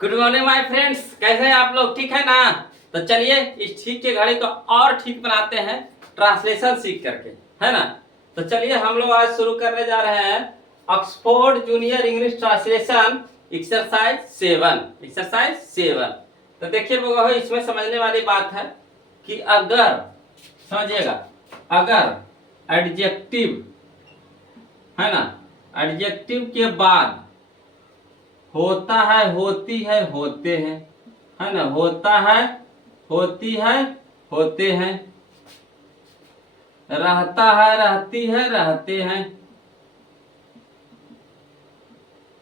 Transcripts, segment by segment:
Good morning my friends, कैसे हैं आप लोग? ठीक है ना? तो चलिए इस ठीक के घड़ी को और ठीक बनाते हैं ट्रांसलेशन सीख करके, है ना? तो चलिए हम लोग आज शुरू करने जा रहे हैं Oxford junior English translation exercise 7। तो देखिए वो इसमें समझने वाली बात है कि अगर, समझिएगा, अगर एडजेक्टिव, है ना, एडजेक्टिव के बाद होता है, होती है, होते हैं, है ना, होता है, होती है, होते हैं, रहता है, रहती है, रहते हैं,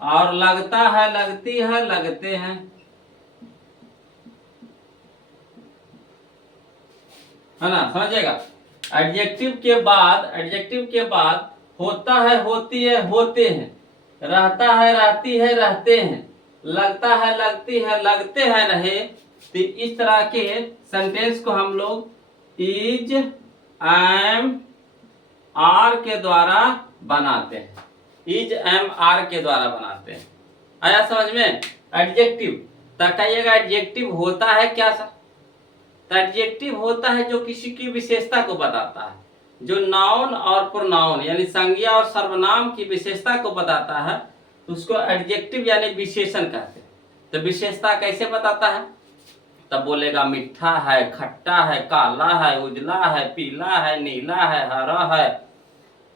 और लगता है, लगती है, लगते हैं, है ना, समझिएगा। एडजेक्टिव के बाद होता है, होती है, होते हैं, रहता है, रहती है, रहते हैं, लगता है, लगती है, लगते हैं, रहे। तो इस तरह के सेंटेंस को हम लोग इज, एम, आर के द्वारा बनाते हैं। इज, एम, आर के द्वारा बनाते हैं। आया समझ में? एडजेक्टिव तो कहिएगा एडजेक्टिव होता है क्या सर? तो एडजेक्टिव होता है जो किसी की विशेषता को बताता है, जो नाउन और प्रोनाउन यानी संज्ञा और सर्वनाम की विशेषता को बताता है, उसको एडजेक्टिव यानी विशेषण कहते हैं। तो विशेषता कैसे बताता है? तब बोलेगा मीठा है, खट्टा है, काला है, उजला है, पीला है, नीला है, हरा है,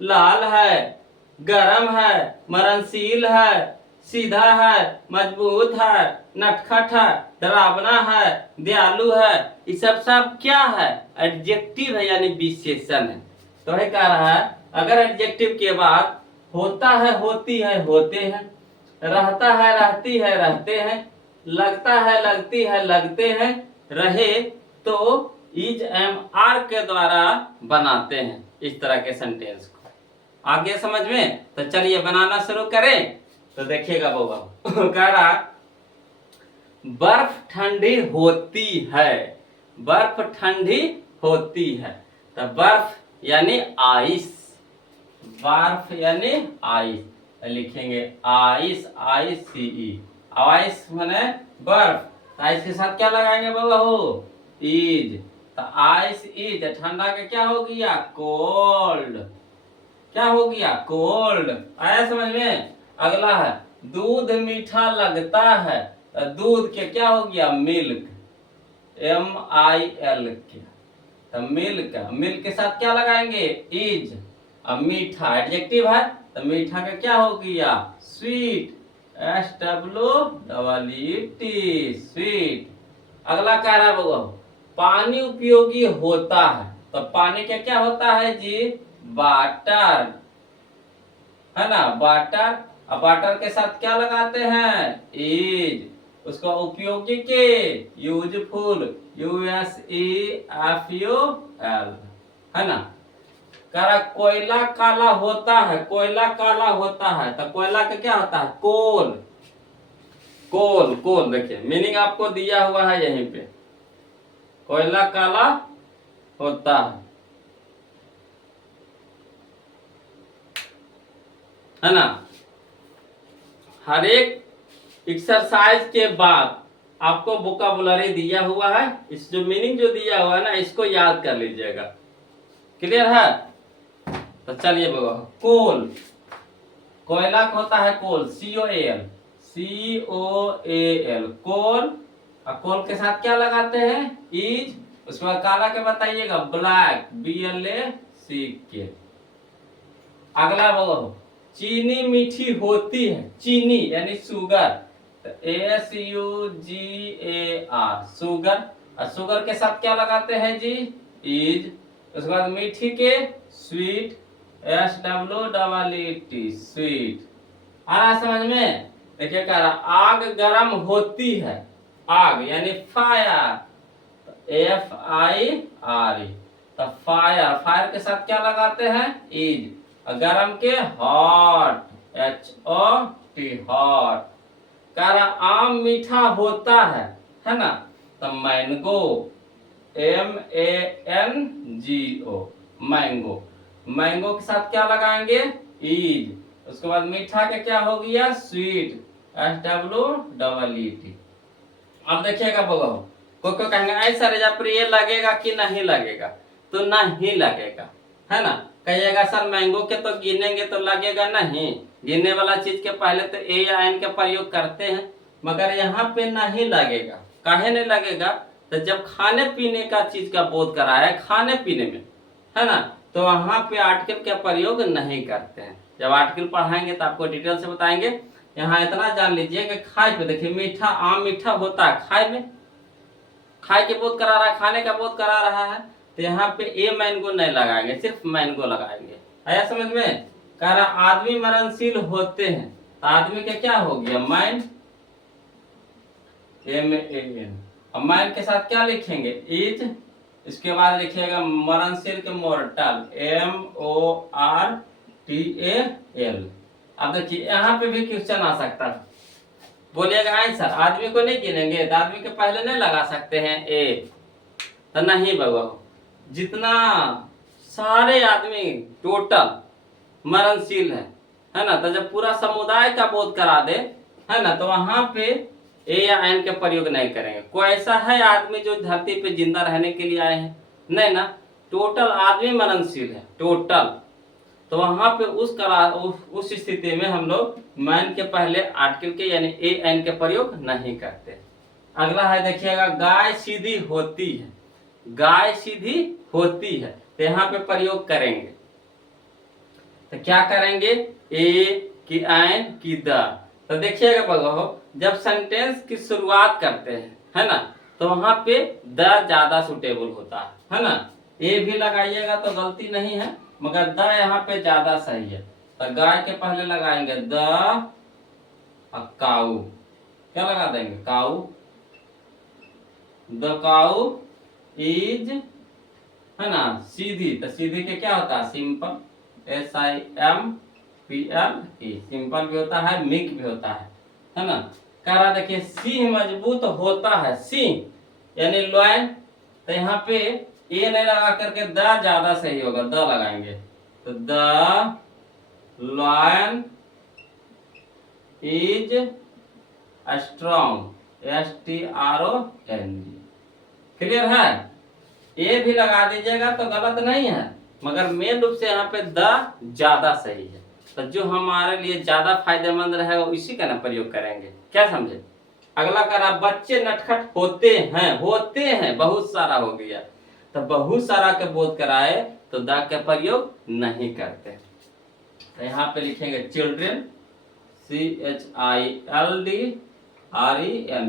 लाल है, गरम है, मरणशील है, सीधा है, मजबूत है, नटखट है, डरावना है, दयालु है। ये सब क्या है? एडजेक्टिव है यानी विशेषण है। तो वही कह रहा है अगर एडजेक्टिव के बाद होता है, होती है, होते हैं, रहता है, रहती है, रहते हैं, लगता है, लगती है, लगते हैं, रहे, तो इज, एम, आर के द्वारा बनाते हैं इस तरह के सेंटेंस को। आगे समझ में? तो चलिए बनाना शुरू करें। तो देखिएगा बउआ कह रहा बर्फ ठंडी होती है, बर्फ ठंडी होती है। तो बर्फ यानी आइस, बर्फ यानी आइस, लिखेंगे आइस, ICE, आइस माने बर्फ। आइस के साथ क्या लगाएंगे बाबा हो? इज। तो आइस इज, ठंडा के क्या हो गया? कोल्ड। क्या हो गया? कोल्ड। आया समझ में? अगला है दूध मीठा लगता है, तो दूध के क्या हो गया? मिल्क, MIL के। तो मिल्क, मिल्क के साथ क्या लगाएंगे? इज। अब मीठा एडजेक्टिव है तो मीठा का क्या हो गया? Sweet, SWEET, sweet. अगला कह रहा है बउआ पानी उपयोगी होता है, तो पानी का क्या होता है जी? वाटर, है ना, वाटर। अब वाटर के साथ क्या लगाते हैं? इज। उसका उपयोगी के यूजफुल, USEFUL, है ना। करा कोयला काला होता है, कोयला काला होता है, तो कोयला का क्या होता है? कोल, कोल, कोल। देखिए मीनिंग आपको दिया हुआ है यहीं पे, कोयला काला होता है ना। हर एक एक्सरसाइज के बाद आपको वोकैबुलरी दिया हुआ है, इस जो मीनिंग जो दिया हुआ है ना, इसको याद कर लीजिएगा। क्लियर है? तो चलिए बाबा कोल, कोयला होता है कोल, COAL, COAL, कोल। और कोल के साथ क्या लगाते हैं? इज। उसके बाद काला के बताइएगा ब्लैक, BLACK। अगला बाबा चीनी मीठी होती है, चीनी यानी शुगर, तो SUGAR, शुगर। और शुगर के साथ क्या लगाते हैं जी? इज। उसके बाद मीठी के स्वीट, SWEET, स्वीट। आ रहा समझ में? देखिए कह रहा आग गर्म होती है, आग यानी फायर, FIRE। तो फायर, फायर के साथ क्या लगाते हैं? इज। गरम के हॉट, HOT, हॉट। कह रहा आम मीठा होता है ना, तो मैंगो, MANGO, मैंगो। मैंगो के साथ क्या लगाएंगे? इज। उसके बाद मीठा के क्या हो गया? Sweet, SWEET। अब देखिएगा बगो, कोई कहेंगे ऐसा रेजा पर ये लगेगा कि नहीं लगेगा, तो नहीं लगेगा, है ना। कहिएगा सर मैंगो के तो गिनेंगे तो लगेगा नहीं, गिनने वाला चीज के पहले तो ए या एन का प्रयोग करते हैं, मगर यहाँ पे नहीं लगेगा। काहे नहीं लगेगा, तो जब खाने पीने का चीज का बोध करा है, खाने पीने में, है ना, तो वहां पे आर्टिकल का प्रयोग नहीं करते हैं। जब आर्टिकल पढ़ाएंगे तो आपको डिटेल से बताएंगे। यहाँ इतना जान लीजिए कि खाए पे देखिए, मीठा आम मीठा होता है खाए में, खाए के बोध करा रहा है, खाने का बोध करा रहा है, तो यहाँ पे ए मैंगो नहीं लगाएंगे, सिर्फ मैंगो लगाएंगे। आया समझ में। कह रहा आदमी मरणशील होते हैं, तो आदमी का क्या हो गया, मैन, MAN। अब मैन के साथ क्या लिखेंगे, इज, इसके बाद लिखिएगा मरणशील के मोर्टल, MORTAL। अब देखिए यहाँ पे भी क्वेश्चन आ सकता है, बोलिएगा आंसर आदमी को नहीं गिनेंगे तो आदमी के पहले नहीं लगा सकते हैं ए, तो नहीं बाबा, जितना सारे आदमी टोटल मरणशील है ना, तो जब पूरा समुदाय का बोध करा दे, है ना, तो वहां पे ए या एन के प्रयोग नहीं करेंगे। कोई ऐसा है आदमी जो धरती पे जिंदा रहने के लिए आए हैं, नहीं ना, टोटल आदमी मरणशील है टोटल, तो वहां पे उस स्थिति में हम लोग मैन के पहले आर्टिकल के यानी ए एन के प्रयोग नहीं करते। अगला है देखिएगा, गाय सीधी होती है, गाय सीधी होती है, तो यहाँ पे प्रयोग करेंगे, तो क्या करेंगे, ए की एन की द। तो देखिएगा बगो, जब सेंटेंस की शुरुआत करते हैं, है ना, तो वहां पे द ज्यादा सुटेबल होता है ना। ए भी लगाइएगा तो गलती नहीं है, मगर द यहाँ पे ज्यादा सही है। तो गाय के पहले लगाएंगे द, काऊ, क्या लगा देंगे, काऊ, द काऊ इज, है ना, सीधी, तो सीधी के क्या होता है, सिंपल, SIMPLE, सिंपल भी होता है, मिक भी होता है ना। कह रहा देखिए सिंह मजबूत होता है, सिंह यानी लॉयन, तो यहाँ पे ए नहीं लगा करके द ज्यादा सही होगा, द लगाएंगे, तो the lion is strong, STRONG। Clear है। ए भी लगा दीजिएगा तो गलत नहीं है, मगर मेन रूप से यहाँ पे द ज्यादा सही है, तो जो हमारे लिए ज्यादा फायदेमंद रहेगा इसी का ना प्रयोग करेंगे, क्या समझे। अगला करा बच्चे नटखट होते हैं, होते हैं बहुत सारा हो गया, तो बहुत सारा के बोध कराए तो द का प्रयोग नहीं करते। तो यहाँ पे लिखेंगे चिल्ड्रेन, CHILDREN,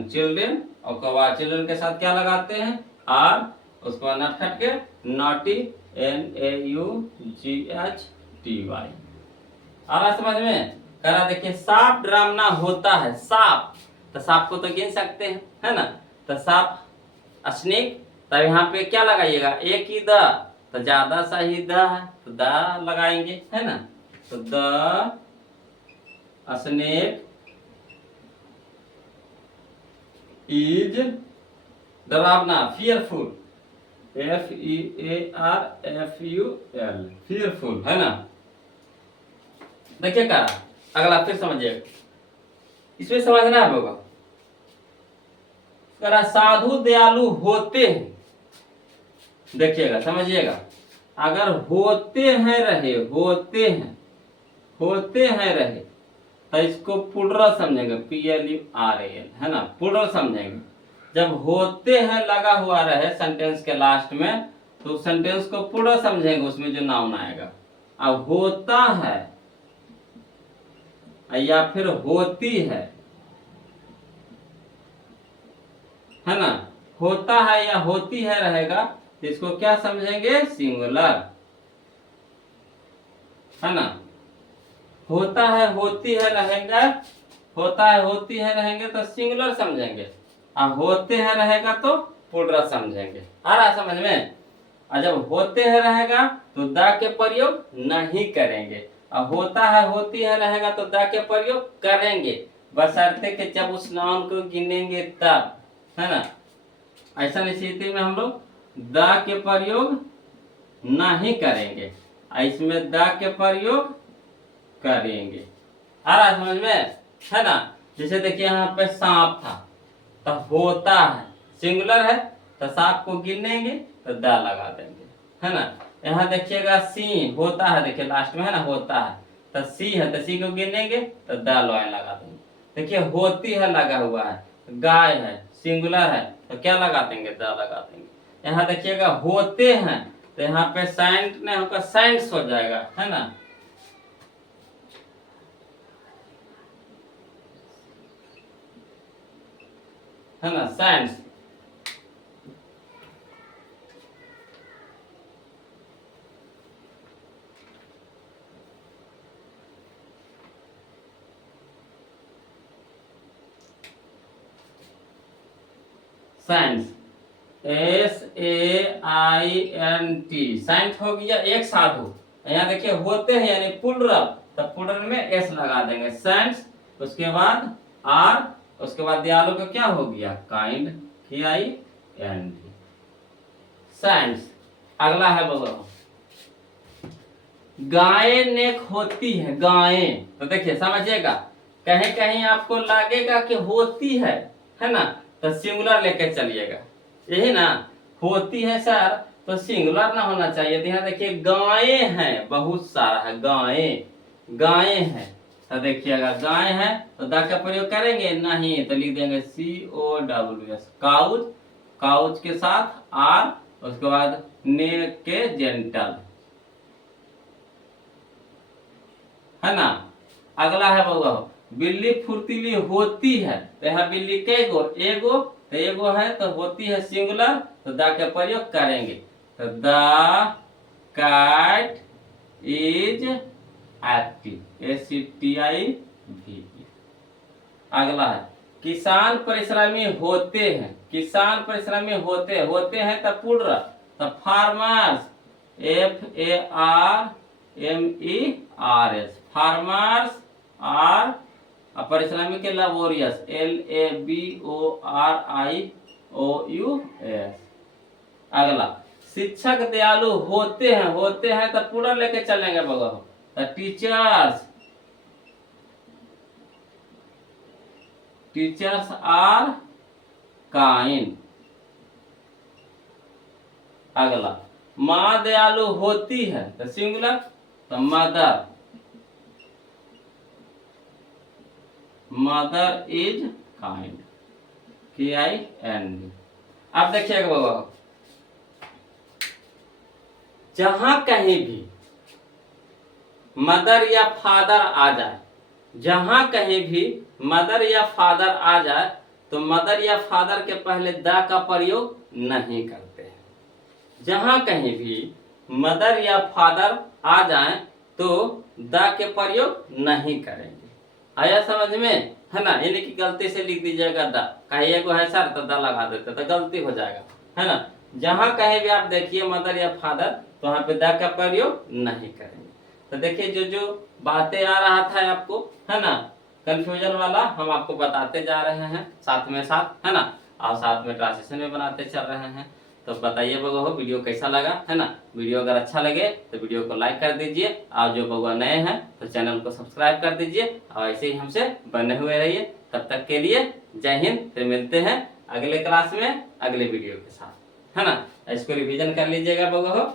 चिल्ड्रेन, और कवा चिल्ड्रेन के साथ क्या लगाते हैं, आर, उसको नटखट के नॉटी, NAUGHTY। आ रहा समझ में। करा देखिए सांप डरावना होता है, सांप, तो सांप को तो गिन सकते हैं, है ना, तो सांप, स्नेक, तब यहाँ पे क्या लगाइएगा, एक ही द, तो ज्यादा सही द है, तो द लगाएंगे, है ना, तो द स्नेक इज डरावना, फियरफुल, FEARFUL, फियरफुल, है ना। देखिए क्या अगला फिर समझिए, इसमें समझना है होगा, करा साधु दयालु होते हैं, देखिएगा समझिएगा, अगर होते हैं रहे, होते हैं रहे, तो इसको प्लुरल समझेंगे, PLURAL, है ना, प्लुरल समझेंगे। जब होते हैं लगा हुआ रहे सेंटेंस के लास्ट में, तो सेंटेंस को प्लुरल समझेंगे, उसमें जो नाउन आएगा। अब होता है या फिर होती है ना, होता है या होती है रहेगा, तो इसको क्या समझेंगे, सिंगुलर, है ना। होता है होती है रहेगा, होता है होती है रहेंगे तो सिंगुलर समझेंगे, और होते हैं रहेगा तो प्लुरल समझेंगे। आ रहा समझ में। और जब होते हैं रहेगा तो द के प्रयोग नहीं करेंगे, और होता है होती है रहेगा तो द के प्रयोग करेंगे, बशर्ते कि जब उस नाउन को गिनेंगे तब, है ना। ऐसा स्थिति में हम लोग द के प्रयोग नहीं करेंगे, इसमें द के प्रयोग करेंगे। आ रहा समझ में, है ना। जैसे देखिए यहाँ पे सांप था, तो होता है सिंगुलर है तो सांप को गिनेंगे तो दा लगा देंगे, है ना। यहाँ देखिएगा सी होता है, देखिए लास्ट में है ना होता है, तो सी है तो सी को गिनेंगे तो दा लॉय लगा देंगे। देखिए होती है लगा हुआ है, गाय है सिंगुलर है तो क्या लगा देंगे, दा लगा देंगे। यहाँ देखिएगा होते हैं तो यहाँ पे साइंट नहीं होगा साइंस हो जाएगा, है ना। है ना साइंस। साइंस SAINT साइंस हो गया एक साथ हो। यहाँ देखिए होते हैं यानी प्लुरल, तो प्लुरल में एस लगा देंगे साइंस, उसके बाद आर, उसके बाद दयालु का क्या हो गया काइंड, KIND साइंस। अगला है बोलो गाय नेक होती है, गायें, तो देखिए समझिएगा कहीं कहीं आपको लगेगा कि होती है ना, तो सिंगुलर लेके चलिएगा, यही ना होती है सर तो सिंगुलर ना होना चाहिए। तो यहाँ देखिए गायें हैं बहुत सारा है, गायें हैं, तो देखिएगा गाय है तो दा का प्रयोग करेंगे नहीं, तो लिख देंगे COWS काउज, काउज के साथ आर, उसके बाद ने के जेंटल, है ना। अगला है बउआ बिल्ली फुर्तीली होती है, तो यहाँ बिल्ली के गो एगो, तो एगो है तो होती है सिंगुलर, तो दा का प्रयोग करेंगे, तो the cat is active, ACTIV। अगला है किसान परिश्रमी होते हैं, किसान परिश्रमी होते हैं तो प्लुरल, तो फार्मर्स FARMERS फार्मर्स आर, परिश्रमी के लेबोरियस LABORIOUS। अगला शिक्षक दयालु होते हैं तो प्लुरल लेके चलेंगे बगो, तो टीचर्स आर काइंड। अगला माँ दयालु होती है तो सिंगुलर, तो मदर इज काइंड, KIND। अब देखिएगा बाबा जहां कहीं भी मदर या फादर आ जाए, जहां कहीं भी मदर या फादर आ जाए तो मदर या फादर के पहले द का प्रयोग नहीं करते हैं। जहां कहीं भी मदर या फादर आ जाए तो द के प्रयोग नहीं करेंगे। आया समझ में, है ना। यानी कि गलती से लिख दीजिएगा द, कहिए को है सर तो द लगा देते तो गलती हो जाएगा, है ना। जहां कहीं भी आप देखिए मदर या फादर तो वहां पे द का प्रयोग नहीं करेंगे। तो देखिए जो बातें आ रहा था आपको, है ना, कंफ्यूजन वाला हम आपको बताते जा रहे हैं साथ में साथ, है ना, और साथ में ट्रांसलेशन में बनाते चल रहे हैं। तो बताइए बगुआ वीडियो कैसा लगा, है ना। वीडियो अगर अच्छा लगे तो वीडियो को लाइक कर दीजिए, और जो बगुआ नए हैं तो चैनल को सब्सक्राइब कर दीजिए, और ऐसे ही हमसे बने हुए रहिए। तब तक के लिए जय हिंद, फिर मिलते हैं अगले क्लास में अगले वीडियो के साथ, है ना। इसको रिवीजन कर लीजिएगा बगुआ।